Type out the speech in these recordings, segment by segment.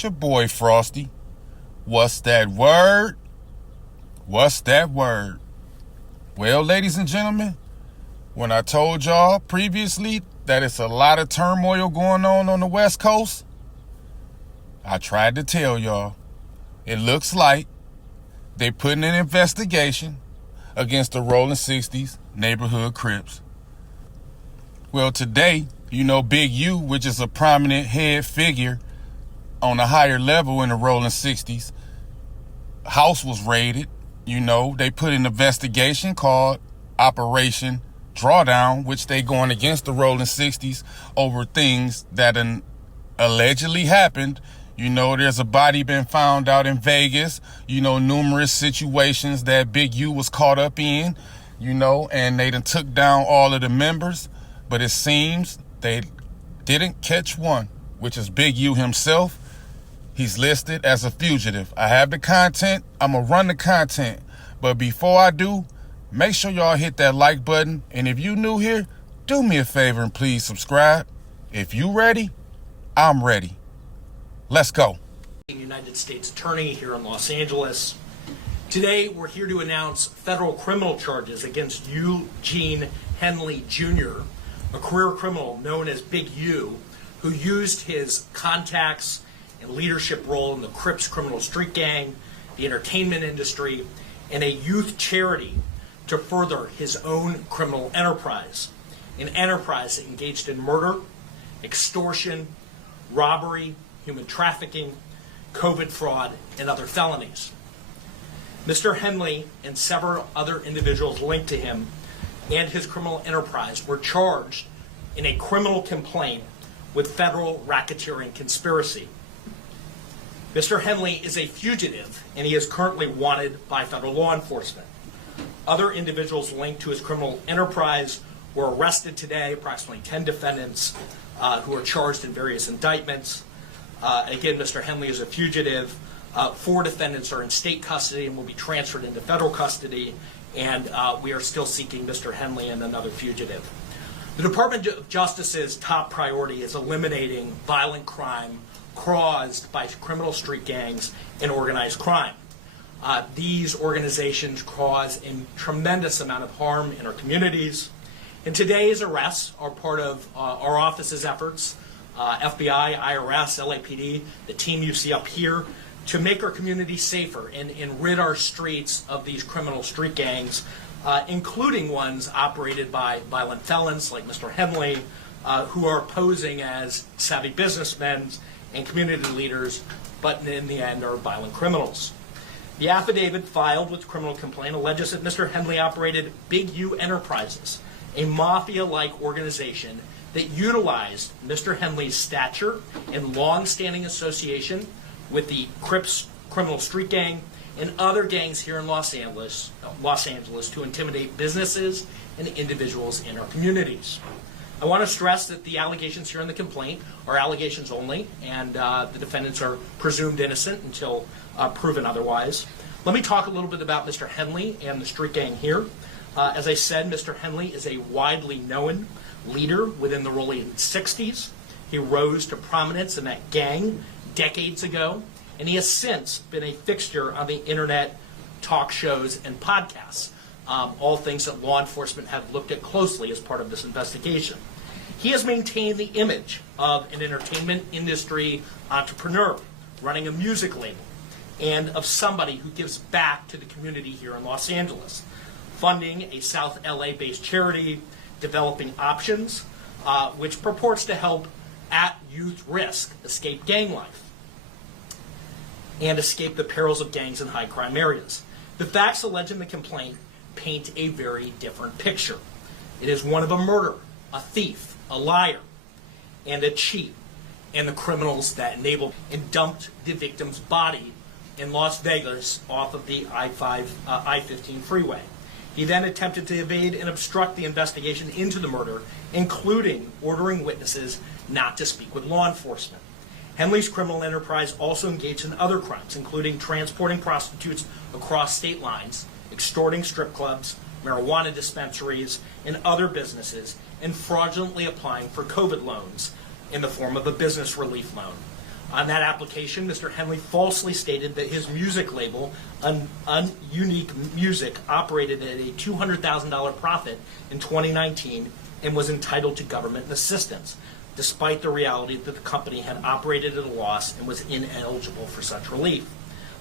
It's your boy Frosty. What's that word? What's that word? Well, ladies and gentlemen, when I told y'all previously that it's a lot of turmoil going on the West Coast, I tried to tell y'all. It looks like they putting an investigation against the Rolling 60s neighborhood Crips. Well, today, Big U, which is a prominent head figure on a higher level in the Rolling 60s, house was raided. They put an investigation called Operation Drawdown, which they going against the Rolling 60s over things that allegedly happened. There's a body been found out in Vegas, numerous situations that Big U was caught up in, and they done took down all of the members, but it seems they didn't catch one, which is Big U himself. He's listed as a fugitive. I have the content. I'm going to run the content. But before I do, make sure y'all hit that like button. And if you new here, do me a favor and please subscribe. If you ready, I'm ready. Let's go. United States Attorney here in Los Angeles. Today, we're here to announce federal criminal charges against Eugene Henley Jr., a career criminal known as Big U, who used his contacts and leadership role in the Crips criminal street gang, the entertainment industry, and a youth charity to further his own criminal enterprise, an enterprise that engaged in murder, extortion, robbery, human trafficking, COVID fraud, and other felonies. Mr. Henley and several other individuals linked to him and his criminal enterprise were charged in a criminal complaint with federal racketeering conspiracy. Mr. Henley is a fugitive, and he is currently wanted by federal law enforcement. Other individuals linked to his criminal enterprise were arrested today, approximately 10 defendants who are charged in various indictments. Again, Mr. Henley is a fugitive. 4 defendants are in state custody and will be transferred into federal custody, and we are still seeking Mr. Henley and another fugitive. The Department of Justice's top priority is eliminating violent crime caused by criminal street gangs and organized crime. These organizations cause a tremendous amount of harm in our communities, and today's arrests are part of our office's efforts, FBI, IRS, LAPD, the team you see up here, to make our communities safer and rid our streets of these criminal street gangs, including ones operated by violent felons like Mr. Henley, who are posing as savvy businessmen and community leaders, but in the end are violent criminals. The affidavit filed with the criminal complaint alleges that Mr. Henley operated Big U Enterprises, a mafia-like organization that utilized Mr. Henley's stature and long-standing association with the Crips criminal street gang and other gangs here in Los Angeles to intimidate businesses and individuals in our communities. I want to stress that the allegations here in the complaint are allegations only, and the defendants are presumed innocent until proven otherwise. Let me talk a little bit about Mr. Henley and the street gang here. As I said, Mr. Henley is a widely known leader within the Rolling 60s. He rose to prominence in that gang decades ago, and he has since been a fixture on the internet talk shows and podcasts, all things that law enforcement have looked at closely as part of this investigation. He has maintained the image of an entertainment industry entrepreneur running a music label and of somebody who gives back to the community here in Los Angeles, funding a South LA-based charity, developing options, which purports to help at-youth risk escape gang life and escape the perils of gangs in high-crime areas. The facts alleged in the complaint paint a very different picture. It is one of a murderer, a thief, a liar, and a cheat, and the criminals that enabled and dumped the victim's body in Las Vegas off of the I-15 freeway. He then attempted to evade and obstruct the investigation into the murder, including ordering witnesses not to speak with law enforcement. Henley's criminal enterprise also engaged in other crimes, including transporting prostitutes across state lines, extorting strip clubs, marijuana dispensaries, and other businesses, and fraudulently applying for COVID loans in the form of a business relief loan. On that application, Mr. Henley falsely stated that his music label, Unique Music, operated at a $200,000 profit in 2019 and was entitled to government assistance, despite the reality that the company had operated at a loss and was ineligible for such relief.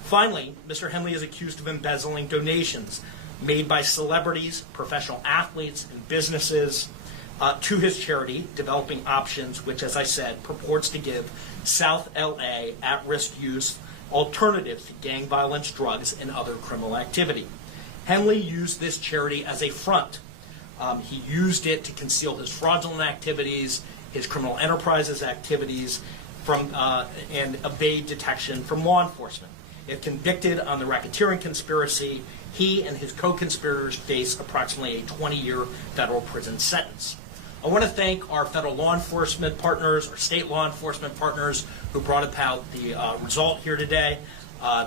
Finally, Mr. Henley is accused of embezzling donations made by celebrities, professional athletes, and businesses to his charity, Developing Options, which, as I said, purports to give South LA at-risk youth alternatives to gang violence, drugs, and other criminal activity. Henley used this charity as a front. He used it to conceal his fraudulent activities, his criminal enterprises activities, and evade detection from law enforcement. If convicted on the racketeering conspiracy, he and his co-conspirators face approximately a 20-year federal prison sentence. I want to thank our federal law enforcement partners, our state law enforcement partners who brought about the result here today.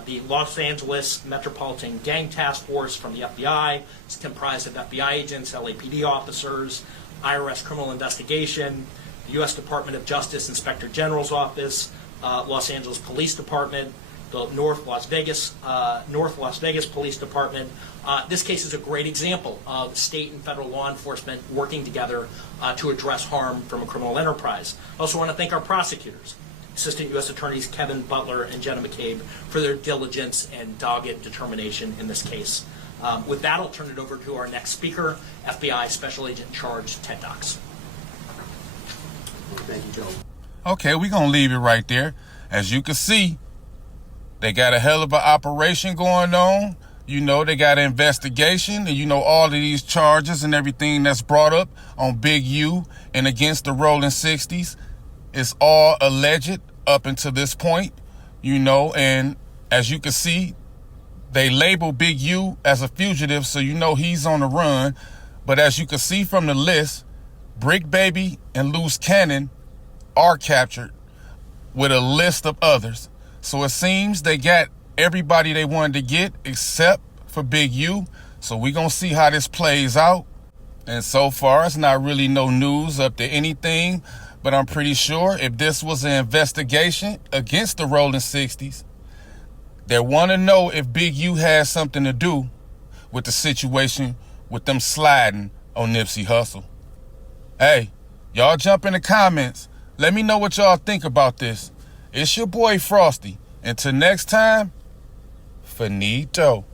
The Los Angeles Metropolitan Gang Task Force from the FBI. It's comprised of FBI agents, LAPD officers, IRS Criminal Investigation, the U.S. Department of Justice Inspector General's Office, Los Angeles Police Department, the North Las Vegas Police Department. This case is a great example of state and federal law enforcement working together to address harm from a criminal enterprise. I also want to thank our prosecutors, Assistant U.S. Attorneys Kevin Butler and Jenna McCabe, for their diligence and dogged determination in this case. With that, I'll turn it over to our next speaker, FBI Special Agent in Charge, Ted Dox. Thank you, Joe. Okay, we're going to leave it right there. As you can see, they got a hell of an operation going on. You know, they got an investigation, and you know all of these charges and everything that's brought up on Big U and against the Rolling 60s. It's all alleged up until this point, you know, and as you can see, they label Big U as a fugitive, so you know he's on the run. But as you can see from the list, Bricc Baby and Luce Cannon are captured with a list of others. So it seems they got everybody they wanted to get except for Big U. So we're going to see how this plays out. And so far, it's not really no news up to anything. But I'm pretty sure if this was an investigation against the Rolling 60s, they want to know if Big U has something to do with the situation with them sliding on Nipsey Hussle. Hey, y'all jump in the comments. Let me know what y'all think about this. It's your boy Frosty. Until next time, finito.